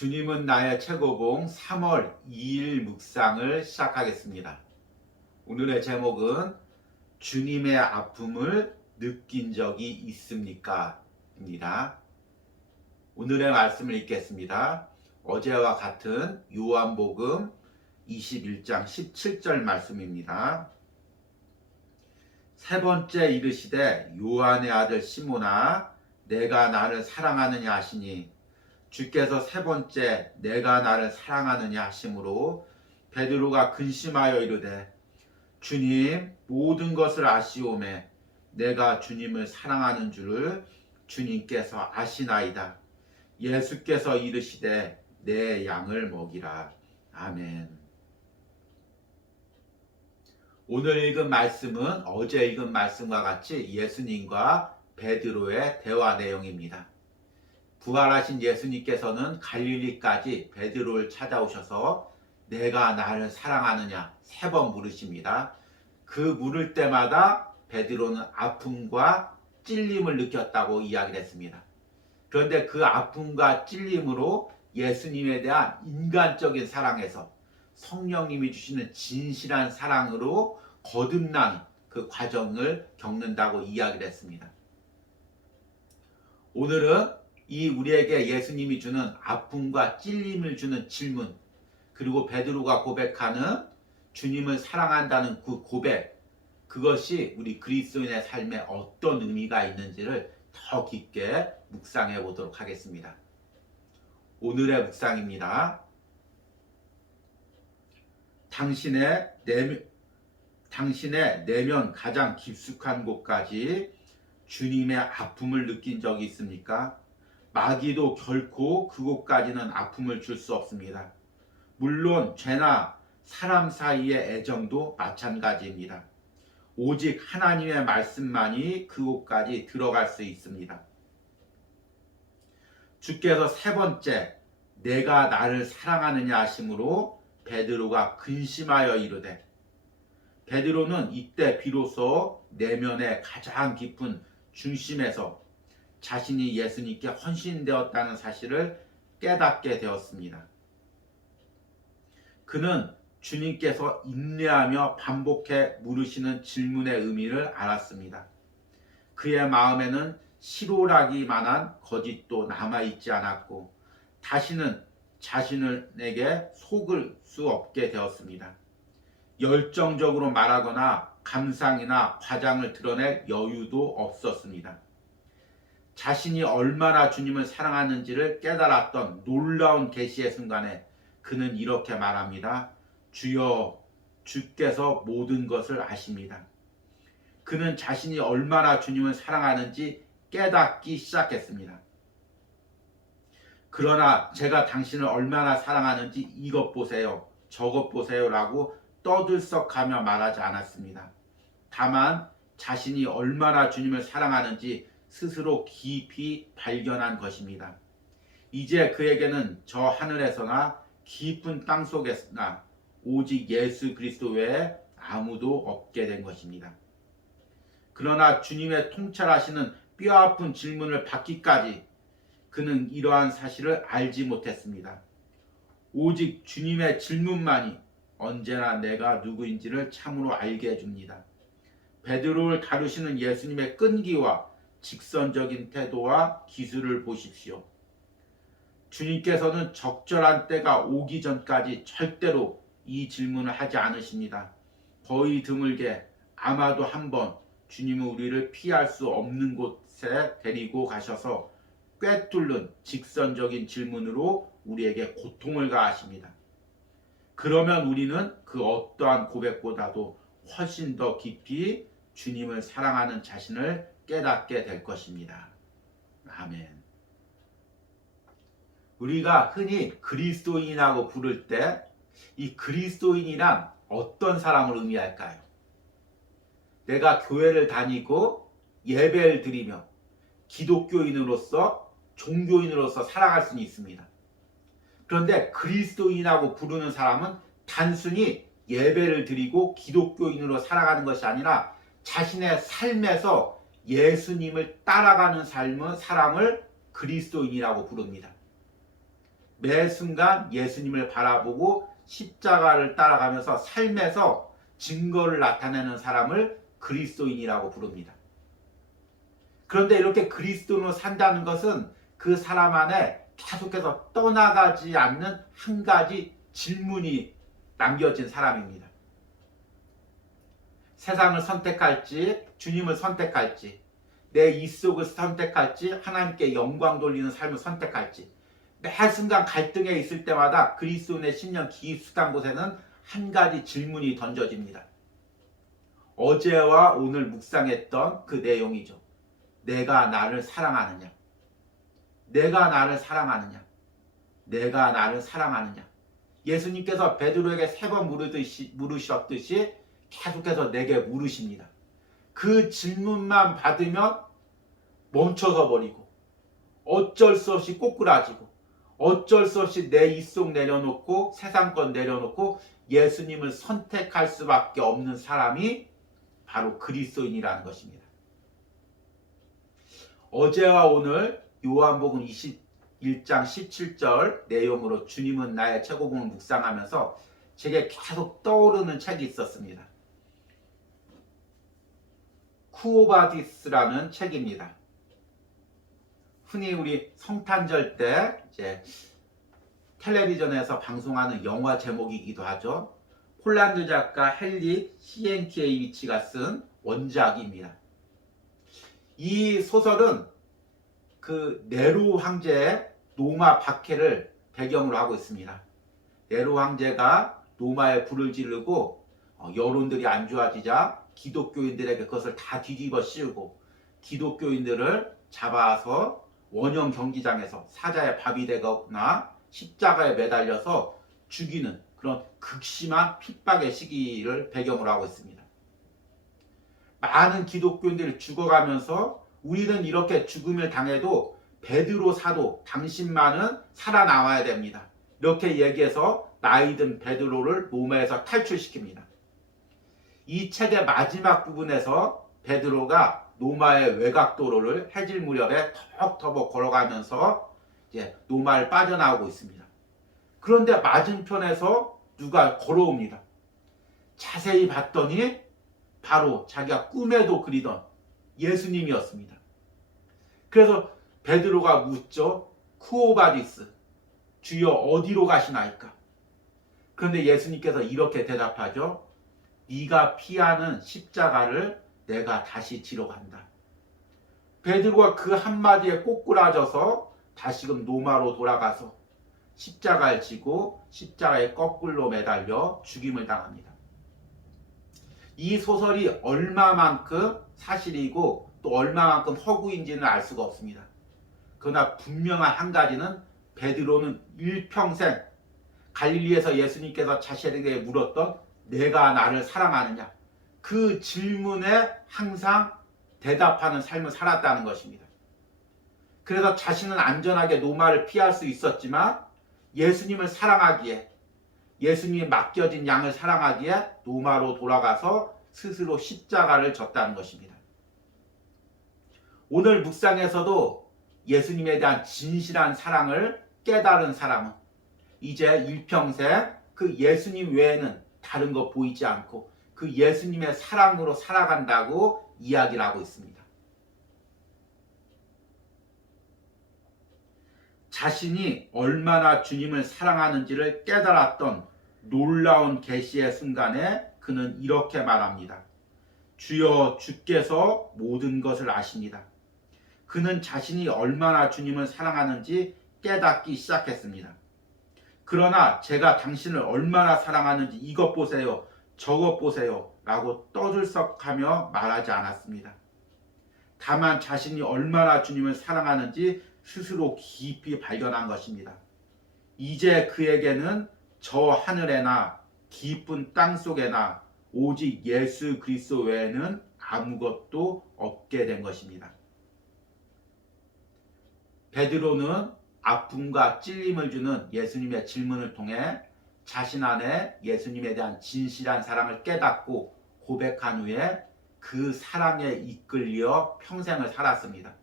주님은 나의 최고봉 3월 2일 묵상을 시작하겠습니다. 오늘의 제목은 주님의 아픔을 느낀 적이 있습니까? 입니다. 오늘의 말씀을 읽겠습니다. 어제와 같은 요한복음 21장 17절 말씀입니다. 세 번째 이르시되 요한의 아들 시몬아 내가 나를 사랑하느냐 하시니 주께서 세 번째 내가 나를 사랑하느냐 하심으로 베드로가 근심하여 이르되 주님 모든 것을 아시오매 내가 주님을 사랑하는 줄을 주님께서 아시나이다. 예수께서 이르시되 내 양을 먹이라. 아멘. 오늘 읽은 말씀은 어제 읽은 말씀과 같이 예수님과 베드로의 대화 내용입니다. 부활하신 예수님께서는 갈릴리까지 베드로를 찾아오셔서 내가 나를 사랑하느냐 3번 물으십니다. 그 물을 때마다 베드로는 아픔과 찔림을 느꼈다고 이야기를 했습니다. 그런데 그 아픔과 찔림으로 예수님에 대한 인간적인 사랑에서 성령님이 주시는 진실한 사랑으로 거듭난 그 과정을 겪는다고 이야기를 했습니다. 오늘은 이 우리에게 예수님이 주는 아픔과 찔림을 주는 질문, 그리고 베드로가 고백하는 주님을 사랑한다는 그 고백, 그것이 우리 그리스도인의 삶에 어떤 의미가 있는지를 더 깊게 묵상해 보도록 하겠습니다. 오늘의 묵상입니다. 당신의 내면 가장 깊숙한 곳까지 주님의 아픔을 느낀 적이 있습니까? 마귀도 결코 그곳까지는 아픔을 줄 수 없습니다. 물론 죄나 사람 사이의 애정도 마찬가지입니다. 오직 하나님의 말씀만이 그곳까지 들어갈 수 있습니다. 주께서 세 번째 내가 나를 사랑하느냐 하심으로 베드로가 근심하여 이르되, 베드로는 이때 비로소 내면의 가장 깊은 중심에서 자신이 예수님께 헌신되었다는 사실을 깨닫게 되었습니다. 그는 주님께서 인내하며 반복해 물으시는 질문의 의미를 알았습니다. 그의 마음에는 실오라기만한 거짓도 남아있지 않았고 다시는 자신에게 속을 수 없게 되었습니다. 열정적으로 말하거나 감상이나 과장을 드러낼 여유도 없었습니다. 자신이 얼마나 주님을 사랑하는지를 깨달았던 놀라운 계시의 순간에 그는 이렇게 말합니다. 주여, 주께서 모든 것을 아십니다. 그는 자신이 얼마나 주님을 사랑하는지 깨닫기 시작했습니다. 그러나 제가 당신을 얼마나 사랑하는지 이것 보세요, 저것 보세요 라고 떠들썩하며 말하지 않았습니다. 다만 자신이 얼마나 주님을 사랑하는지 스스로 깊이 발견한 것입니다. 이제 그에게는 저 하늘에서나 깊은 땅 속에서나 오직 예수 그리스도 외에 아무도 없게 된 것입니다. 그러나 주님의 통찰하시는 뼈아픈 질문을 받기까지 그는 이러한 사실을 알지 못했습니다. 오직 주님의 질문만이 언제나 내가 누구인지를 참으로 알게 해줍니다. 베드로를 다루시는 예수님의 끈기와 직선적인 태도와 기술을 보십시오. 주님께서는 적절한 때가 오기 전까지 절대로 이 질문을 하지 않으십니다. 거의 드물게 아마도 한번 주님은 우리를 피할 수 없는 곳에 데리고 가셔서 꿰뚫는 직선적인 질문으로 우리에게 고통을 가하십니다. 그러면 우리는 그 어떠한 고백보다도 훨씬 더 깊이 주님을 사랑하는 자신을 깨닫게 될 것입니다. 아멘. 우리가 흔히 그리스도인이라고 부를 때 이 그리스도인이란 어떤 사람을 의미할까요? 내가 교회를 다니고 예배를 드리며 기독교인으로서 종교인으로서 살아갈 수는 있습니다. 그런데 그리스도인이라고 부르는 사람은 단순히 예배를 드리고 기독교인으로 살아가는 것이 아니라 자신의 삶에서 예수님을 따라가는 사람을 그리스도인이라고 부릅니다. 매 순간 예수님을 바라보고 십자가를 따라가면서 삶에서 증거를 나타내는 사람을 그리스도인이라고 부릅니다. 그런데 이렇게 그리스도인으로 산다는 것은 그 사람 안에 계속해서 떠나가지 않는 한 가지 질문이 남겨진 사람입니다. 세상을 선택할지 주님을 선택할지, 내 입속을 선택할지 하나님께 영광 돌리는 삶을 선택할지, 매 순간 갈등에 있을 때마다 그리스도인의 신령 기입숙한 곳에는 한 가지 질문이 던져집니다. 어제와 오늘 묵상했던 그 내용이죠. 내가 나를 사랑하느냐? 내가 나를 사랑하느냐? 내가 나를 사랑하느냐? 예수님께서 베드로에게 3번 물으셨듯이 계속해서 내게 물으십니다. 그 질문만 받으면 멈춰서 버리고 어쩔 수 없이 꼬꾸라지고 어쩔 수 없이 내 입속 내려놓고 세상 것 내려놓고 예수님을 선택할 수밖에 없는 사람이 바로 그리스도인이라는 것입니다. 어제와 오늘 요한복음 21장 17절 내용으로 주님은 나의 최고봉을 묵상하면서 제게 계속 떠오르는 책이 있었습니다. 쿠오바디스라는 책입니다. 흔히 우리 성탄절 때 이제 텔레비전에서 방송하는 영화 제목이기도 하죠. 폴란드 작가 헨리 시엔키에이비치가 쓴 원작입니다. 이 소설은 그 네로 황제의 노마 박해를 배경으로 하고 있습니다. 네로 황제가 노마에 불을 지르고 여론들이 안 좋아지자 기독교인들에게 그것을 다 뒤집어 씌우고 기독교인들을 잡아서 원형 경기장에서 사자의 밥이 되거나 십자가에 매달려서 죽이는 그런 극심한 핍박의 시기를 배경으로 하고 있습니다. 많은 기독교인들이 죽어가면서 우리는 이렇게 죽음을 당해도 베드로 사도 당신만은 살아남아야 됩니다. 이렇게 얘기해서 나이든 베드로를 로마에서 탈출시킵니다. 이 책의 마지막 부분에서 베드로가 노마의 외곽도로를 해질 무렵에 터벅터벅 걸어가면서 이제 노마를 빠져나오고 있습니다. 그런데 맞은편에서 누가 걸어옵니다. 자세히 봤더니 바로 자기가 꿈에도 그리던 예수님이었습니다. 그래서 베드로가 묻죠. 쿠오바디스, 주여 어디로 가시나이까? 그런데 예수님께서 이렇게 대답하죠. 네가 피하는 십자가를 내가 다시 지러 간다. 베드로가 그 한마디에 꼬꾸라져서 다시금 노마로 돌아가서 십자가를 지고 십자가에 거꾸로 매달려 죽임을 당합니다. 이 소설이 얼마만큼 사실이고 또 얼마만큼 허구인지는 알 수가 없습니다. 그러나 분명한 한 가지는 베드로는 일평생 갈릴리에서 예수님께서 자신에게 물었던 내가 나를 사랑하느냐, 그 질문에 항상 대답하는 삶을 살았다는 것입니다. 그래서 자신은 안전하게 노마를 피할 수 있었지만 예수님을 사랑하기에, 예수님이 맡겨진 양을 사랑하기에 노마로 돌아가서 스스로 십자가를 졌다는 것입니다. 오늘 묵상에서도 예수님에 대한 진실한 사랑을 깨달은 사람은 이제 일평생 그 예수님 외에는 다른 거 보이지 않고 그 예수님의 사랑으로 살아간다고 이야기를 하고 있습니다. 자신이 얼마나 주님을 사랑하는지를 깨달았던 놀라운 계시의 순간에 그는 이렇게 말합니다. 주여, 주께서 모든 것을 아십니다. 그는 자신이 얼마나 주님을 사랑하는지 깨닫기 시작했습니다. 그러나 제가 당신을 얼마나 사랑하는지 이것 보세요, 저것 보세요 라고 떠들썩하며 말하지 않았습니다. 다만 자신이 얼마나 주님을 사랑하는지 스스로 깊이 발견한 것입니다. 이제 그에게는 저 하늘에나 깊은 땅 속에나 오직 예수 그리스도 외에는 아무것도 없게 된 것입니다. 베드로는 아픔과 찔림을 주는 예수님의 질문을 통해 자신 안에 예수님에 대한 진실한 사랑을 깨닫고 고백한 후에 그 사랑에 이끌려 평생을 살았습니다.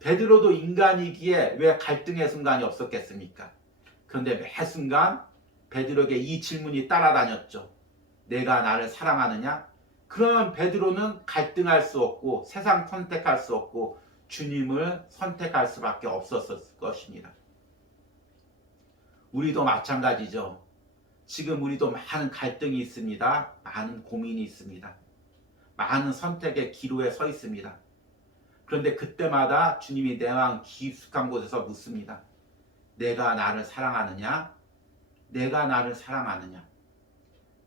베드로도 인간이기에 왜 갈등의 순간이 없었겠습니까? 그런데 매 순간 베드로에게 이 질문이 따라다녔죠. 내가 나를 사랑하느냐? 그러면 베드로는 갈등할 수 없고 세상 선택할 수 없고 주님을 선택할 수밖에 없었을 것입니다. 우리도 마찬가지죠. 지금 우리도 많은 갈등이 있습니다. 많은 고민이 있습니다. 많은 선택의 기로에 서 있습니다. 그런데 그때마다 주님이 내 마음 깊숙한 곳에서 묻습니다. 내가 나를 사랑하느냐? 내가 나를 사랑하느냐?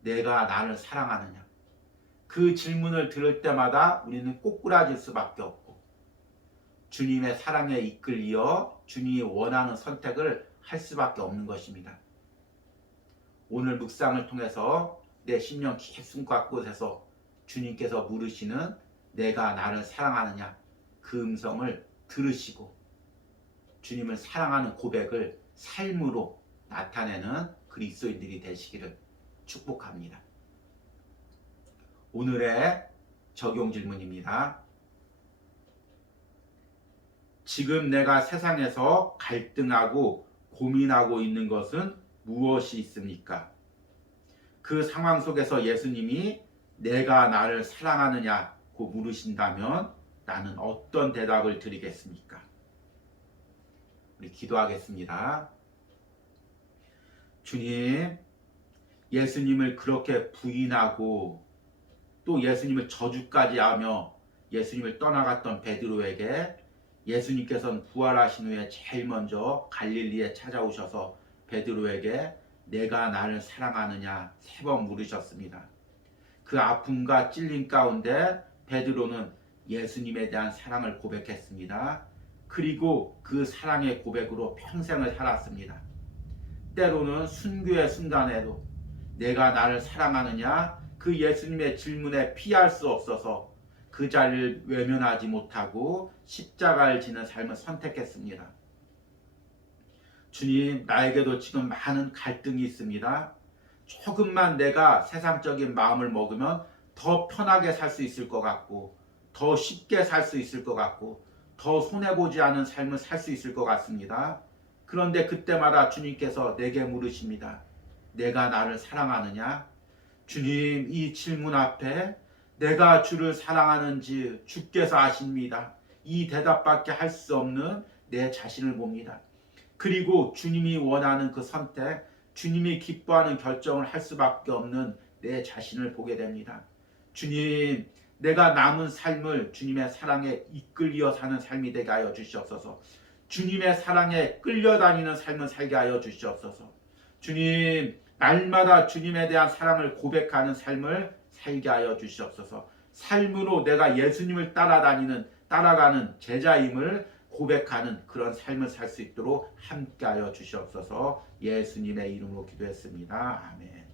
내가 나를 사랑하느냐? 그 질문을 들을 때마다 우리는 꼬꾸라질 수밖에 없고 주님의 사랑에 이끌려 주님이 원하는 선택을 할 수밖에 없는 것입니다. 오늘 묵상을 통해서 내 심령 깊숙한 곳에서 주님께서 물으시는 내가 나를 사랑하느냐 그 음성을 들으시고 주님을 사랑하는 고백을 삶으로 나타내는 그리스도인들이 되시기를 축복합니다. 오늘의 적용 질문입니다. 지금 내가 세상에서 갈등하고 고민하고 있는 것은 무엇이 있습니까? 그 상황 속에서 예수님이 내가 나를 사랑하느냐고 물으신다면 나는 어떤 대답을 드리겠습니까? 우리 기도하겠습니다. 주님, 예수님을 그렇게 부인하고 또 예수님을 저주까지 하며 예수님을 떠나갔던 베드로에게 예수님께서는 부활하신 후에 제일 먼저 갈릴리에 찾아오셔서 베드로에게 내가 나를 사랑하느냐 3번 물으셨습니다. 그 아픔과 찔림 가운데 베드로는 예수님에 대한 사랑을 고백했습니다. 그리고 그 사랑의 고백으로 평생을 살았습니다. 때로는 순교의 순간에도 내가 나를 사랑하느냐 그 예수님의 질문에 피할 수 없어서 그 자리를 외면하지 못하고 십자가를 지는 삶을 선택했습니다. 주님, 나에게도 지금 많은 갈등이 있습니다. 조금만 내가 세상적인 마음을 먹으면 더 편하게 살 수 있을 것 같고 더 쉽게 살 수 있을 것 같고 더 손해보지 않은 삶을 살 수 있을 것 같습니다. 그런데 그때마다 주님께서 내게 물으십니다. 내가 나를 사랑하느냐? 주님, 이 질문 앞에 내가 주를 사랑하는지 주께서 아십니다. 이 대답밖에 할 수 없는 내 자신을 봅니다. 그리고 주님이 원하는 그 선택, 주님이 기뻐하는 결정을 할 수밖에 없는 내 자신을 보게 됩니다. 주님, 내가 남은 삶을 주님의 사랑에 이끌려 사는 삶이 되게 하여 주시옵소서. 주님의 사랑에 끌려다니는 삶을 살게 하여 주시옵소서. 주님, 날마다 주님에 대한 사랑을 고백하는 삶을 살게 하여 주시옵소서. 삶으로 내가 예수님을 따라가는 제자임을 고백하는 그런 삶을 살 수 있도록 함께하여 주시옵소서. 예수님의 이름으로 기도했습니다. 아멘.